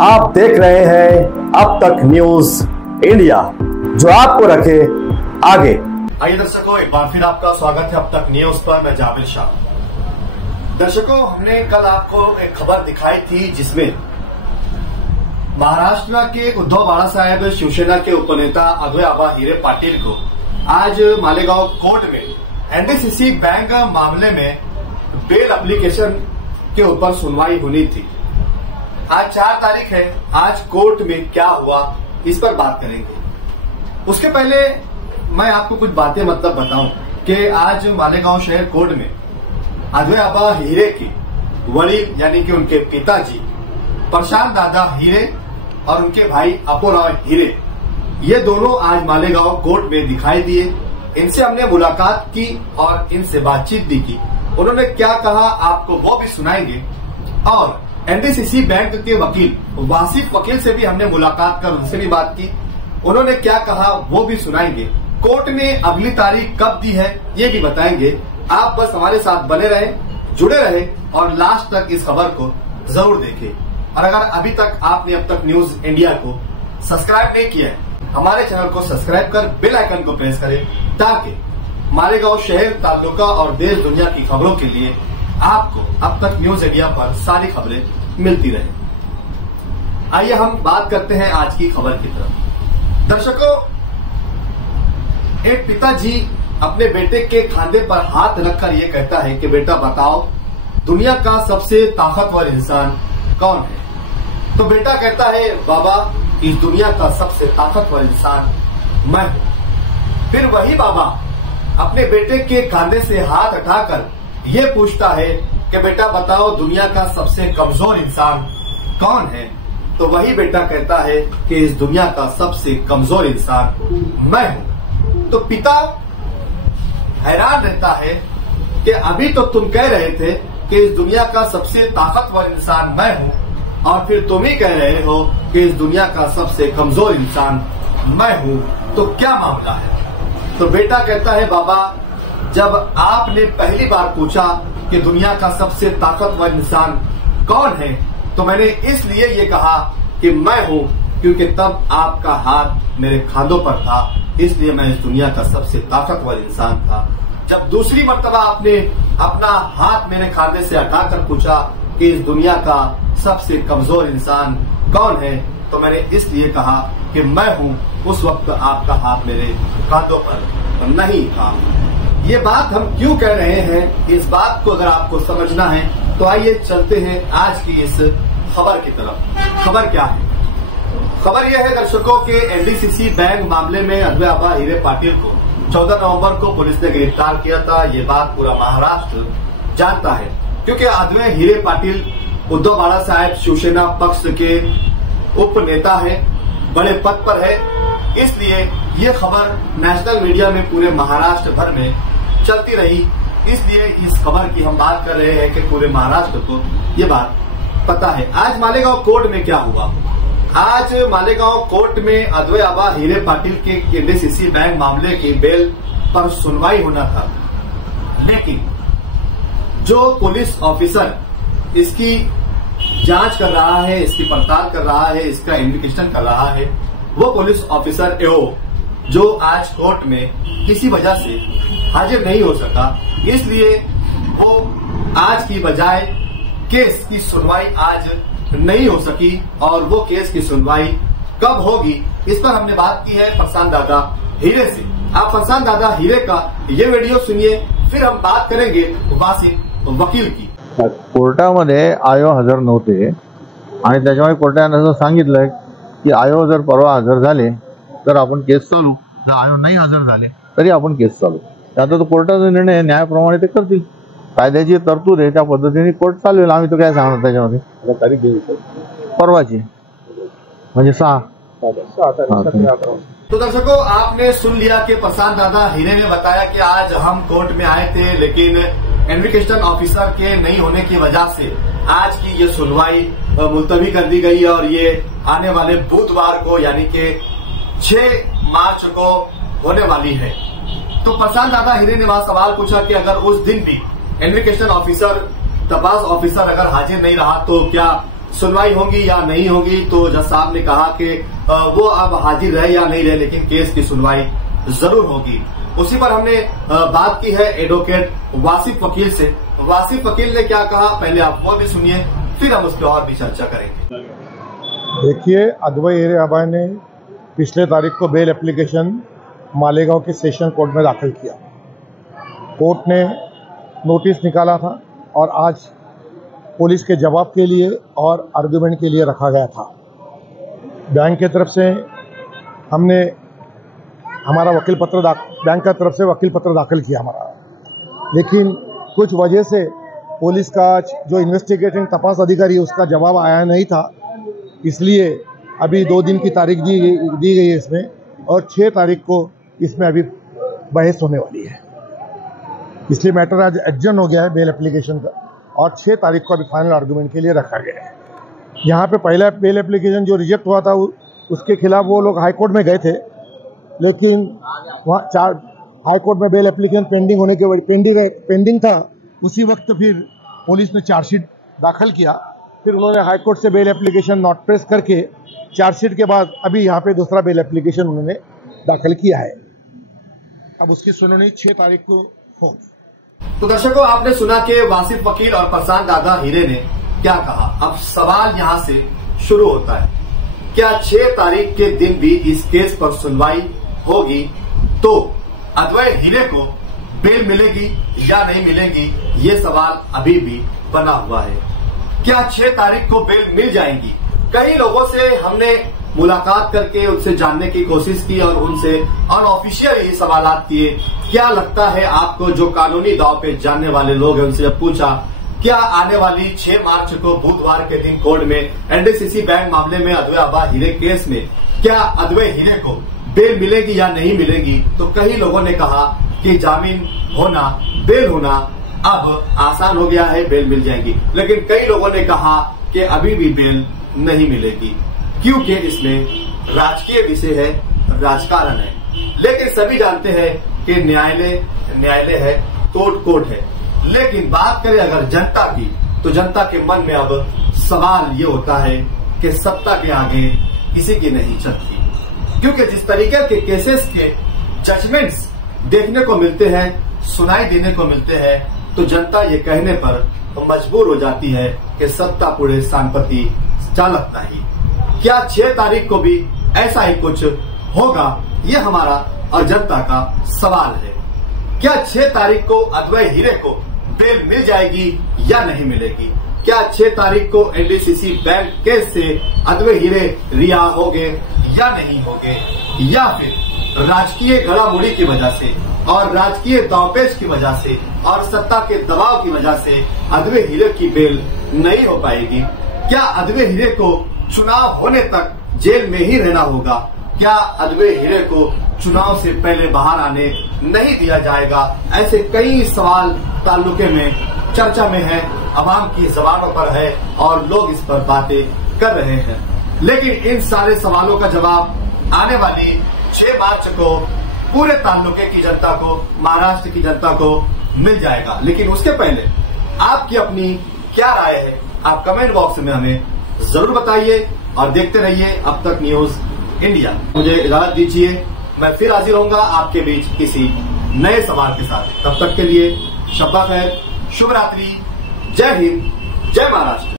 आप देख रहे हैं अब तक न्यूज इंडिया, जो आपको रखे आगे। आइए दर्शकों, एक बार फिर आपका स्वागत है अब तक न्यूज पर। मैं जाबिर शाह। दर्शकों, हमने कल आपको एक खबर दिखाई थी जिसमें महाराष्ट्र के उद्धव बाळासाहेब शिवसेना के उपनेता अद्वै आबा हिरे पाटील को आज मालेगांव कोर्ट में एनडीसीसी बैंक मामले में बेल एप्लीकेशन के ऊपर सुनवाई होनी थी। आज 4 तारीख है। आज कोर्ट में क्या हुआ इस पर बात करेंगे। उसके पहले मैं आपको कुछ बातें बताऊं कि आज मालेगांव शहर कोर्ट में अद्वै आबा हिरे की वडील यानी कि उनके पिताजी प्रशांत दादा हिरे और उनके भाई अपोराव हिरे, ये दोनों आज मालेगांव कोर्ट में दिखाई दिए। इनसे हमने मुलाकात की और इनसे बातचीत भी की। उन्होंने क्या कहा आपको वो भी सुनाएंगे। और एनडीसीसी बैंक के वकील वासिफ वकील से भी हमने मुलाकात कर उनसे भी बात की। उन्होंने क्या कहा वो भी सुनाएंगे। कोर्ट ने अगली तारीख कब दी है ये भी बताएंगे। आप बस हमारे साथ बने रहे, जुड़े रहे और लास्ट तक इस खबर को जरूर देखें। और अगर अभी तक आपने अब तक न्यूज इंडिया को सब्सक्राइब नहीं किया है, हमारे चैनल को सब्सक्राइब कर बेल आइकन को प्रेस करें ताकि मालेगांव शहर, तालुका और देश दुनिया की खबरों के लिए आपको अब तक न्यूज इंडिया पर सारी खबरें मिलती रहे। आइए हम बात करते हैं आज की खबर की तरफ। दर्शकों, एक पिताजी अपने बेटे के खांधे पर हाथ रखकर ये कहता है कि बेटा बताओ दुनिया का सबसे ताकतवर इंसान कौन है। तो बेटा कहता है बाबा इस दुनिया का सबसे ताकतवर इंसान मैं हूं। फिर वही बाबा अपने बेटे के खांधे से हाथ उठाकर ये पूछता है कि बेटा बताओ दुनिया का सबसे कमजोर इंसान कौन है। तो वही बेटा कहता है कि इस दुनिया का सबसे कमजोर इंसान मैं हूं। तो पिता हैरान रहता है कि अभी तो तुम कह रहे थे कि इस दुनिया का सबसे ताकतवर इंसान मैं हूं और फिर तुम ही कह रहे हो कि इस दुनिया का सबसे कमजोर इंसान मैं हूं, तो क्या मामला है। तो बेटा कहता है बाबा जब आपने पहली बार पूछा कि दुनिया का सबसे ताकतवर इंसान कौन है तो मैंने इसलिए ये कहा कि मैं हूं क्योंकि तब आपका हाथ मेरे खांधों पर था, इसलिए मैं इस दुनिया का सबसे ताकतवर इंसान था। जब दूसरी मर्तबा आपने अपना हाथ मेरे खांधे से हटाकर पूछा कि इस दुनिया का सबसे कमजोर इंसान कौन है तो मैंने इसलिए कहा कि मैं हूं, उस वक्त आपका हाथ मेरे कांधों पर नहीं था। ये बात हम क्यों कह रहे हैं, इस बात को अगर आपको समझना है तो आइए चलते हैं आज की इस खबर की तरफ। खबर क्या है? खबर यह है दर्शकों के एनडीसीसी बैंक मामले में अद्वै आबा हिरे पाटील को 14 नवंबर को पुलिस ने गिरफ्तार किया था। ये बात पूरा महाराष्ट्र जानता है क्योंकि अद्वै हिरे पाटील उद्धव बाळासाहेब शिवसेना पक्ष के उप नेता है, बड़े पद पर है। इसलिए ये खबर नेशनल मीडिया में पूरे महाराष्ट्र भर में चलती रही। इसलिए इस खबर की हम बात कर रहे हैं कि पूरे महाराष्ट्र को ये बात पता है। आज मालेगांव कोर्ट में क्या हुआ? आज मालेगांव कोर्ट में अद्वै आबा हिरे पाटील के एनडीसीसी बैंक मामले की बेल पर सुनवाई होना था, लेकिन जो पुलिस ऑफिसर इसकी जांच कर रहा है, इसकी पड़ताल कर रहा है, इसका इन्वेस्टिगेशन कर रहा है, वो पुलिस ऑफिसर एओ जो आज कोर्ट में किसी वजह से हाजिर नहीं हो सका, इसलिए वो आज की बजाय केस की सुनवाई आज नहीं हो सकी। और वो केस की सुनवाई कब होगी इस पर हमने बात की है प्रशांत दादा हिरे से। आप प्रशांत दादा हिरे का ये वीडियो सुनिए, फिर हम बात करेंगे वासिफ वकील की। कोर्टामध्ये आयो हजर नव्हते आणि त्याच्यामुळे कोर्टाने असं सांगितलं की आयो जर परवा हजर झाले तर आपण केस चालू, जर आयो नाही हजर झाले तरी आपण केस चालू। आता तो कोर्टाचा निर्णय न्यायाप्रमाणे ते करतील, कायद्याची तरतूद आहे त्या पद्धतीने कोर्ट चालवेल। आम्ही तो काय सांगणार त्याच्यामध्ये तारीख दिली परवाची म्हणजे 6 तो दर्शकों, आपने सुन लिया कि प्रशांत दादा हिरे ने बताया कि आज हम कोर्ट में आए थे लेकिन इन्वेस्टिगेशन ऑफिसर के नहीं होने की वजह से आज की ये सुनवाई मुलतवी कर दी गई और ये आने वाले बुधवार को यानी कि 6 मार्च को होने वाली है। तो प्रशांत दादा हिरे ने वहां सवाल पूछा कि अगर उस दिन भी इन्वेस्टिगेशन ऑफिसर, तपास ऑफिसर अगर हाजिर नहीं रहा तो क्या सुनवाई होगी या नहीं होगी, तो जज साहब ने कहा कि वो अब हाजिर रहे या नहीं रहे, लेकिन केस की सुनवाई जरूर होगी। उसी पर हमने बात की है एडवोकेट वासिफ वकील से। वासिफ वकील ने क्या कहा, पहले आप वो भी सुनिए, फिर हम उस पर और भी चर्चा करेंगे। देखिए, अद्वैय हीरे अभाय ने पिछले तारीख को बेल एप्लीकेशन मालेगांव के सेशन कोर्ट में दाखिल किया। कोर्ट ने नोटिस निकाला था और आज पुलिस के जवाब के लिए और आर्गुमेंट के लिए रखा गया था। बैंक की तरफ से हमने हमारा वकील पत्र बैंक की तरफ से वकील पत्र दाखिल किया हमारा, लेकिन कुछ वजह से पुलिस का जो इन्वेस्टिगेटिंग तपास अधिकारी है उसका जवाब आया नहीं था, इसलिए अभी 2 दिन की तारीख दी गई है इसमें, और 6 तारीख को इसमें अभी बहस होने वाली है। इसलिए मैटर आज एडजर्न हो गया है बेल एप्लीकेशन का, और 6 तारीख को अभी फाइनल आर्गुमेंट के लिए रखा गया है। यहाँ पे पहला बेल एप्लीकेशन जो रिजेक्ट हुआ था उसके खिलाफ वो लोग हाई कोर्ट में गए थे, लेकिन वहाँ हाई कोर्ट में बेल एप्लीकेशन पेंडिंग होने के पेंडिंग था। उसी वक्त फिर पुलिस ने चार्जशीट दाखिल किया, फिर उन्होंने हाई कोर्ट से बेल एप्लीकेशन नॉट प्रेस करके चार्जशीट के बाद अभी यहाँ पे दूसरा बेल एप्लीकेशन उन्होंने दाखिल किया है। अब उसकी सुनवाई 6 तारीख को होगी। तो दर्शकों, आपने सुना कि वासिफ वकील और प्रशांत दादा हीरे ने क्या कहा। अब सवाल यहां से शुरू होता है, क्या 6 तारीख के दिन भी इस केस पर सुनवाई होगी तो अद्वैय हीरे को बेल मिलेगी या नहीं मिलेगी, ये सवाल अभी भी बना हुआ है। क्या 6 तारीख को बेल मिल जाएगी? कई लोगों से हमने मुलाकात करके उनसे जानने की कोशिश की और उनसे अनऑफिशियल ही सवालात किए। क्या लगता है आपको, जो कानूनी दाव पे जानने वाले लोग हैं, उनसे जब पूछा क्या आने वाली 6 मार्च को बुधवार के दिन कोर्ट में एनडीसीसी बैंक मामले में अद्वैय अभाय हीरे केस में क्या अद्वैय हीरे को बेल मिलेगी या नहीं मिलेगी, तो कई लोगों ने कहा कि जामीन होना, बेल होना अब आसान हो गया है, बेल मिल जाएगी। लेकिन कई लोगों ने कहा कि अभी भी बेल नहीं मिलेगी, क्योंकि इसमें राजकीय विषय है, राजकारण है। लेकिन सभी जानते हैं कि न्यायालय है, कोर्ट है। लेकिन बात करें अगर जनता की, तो जनता के मन में अब सवाल ये होता है कि सत्ता के आगे किसी की नहीं चलती, क्योंकि जिस तरीके के केसेस के जजमेंट्स देखने को मिलते हैं, सुनाई देने को मिलते हैं, तो जनता ये कहने पर मजबूर हो जाती है कि सत्ता पूरे सांपत्ति चालक नहीं। क्या 6 तारीख को भी ऐसा ही कुछ होगा, ये हमारा और जनता का सवाल है। क्या 6 तारीख को अद्वैय हीरे को बेल मिल जाएगी या नहीं मिलेगी? क्या 6 तारीख को एनडीसीसी बैंक केस से अद्वैय हीरे रिहा होंगे या नहीं होंगे, या फिर राजकीय घड़ामुड़ी की वजह से और राजकीय दांवपेच की वजह से और सत्ता के दबाव की वजह से अद्वैय हीरे की बेल नहीं हो पाएगी? क्या अद्वैय हीरे को चुनाव होने तक जेल में ही रहना होगा? क्या अद्वैय हीरे को चुनाव से पहले बाहर आने नहीं दिया जाएगा? ऐसे कई सवाल ताल्लुके में चर्चा में है, अवाम की जबानों पर है और लोग इस पर बातें कर रहे हैं। लेकिन इन सारे सवालों का जवाब आने वाली 6 मार्च को पूरे ताल्लुके की जनता को, महाराष्ट्र की जनता को मिल जाएगा। लेकिन उसके पहले आपकी अपनी क्या राय है, आप कमेंट बॉक्स में हमें जरूर बताइए और देखते रहिए अब तक न्यूज इंडिया। मुझे इजाजत दीजिए, मैं फिर हाजिर होऊंगा आपके बीच किसी नए सवाल के साथ। तब तक के लिए शब्बा खैर, शुभ रात्रि, जय हिंद, जय महाराष्ट्र।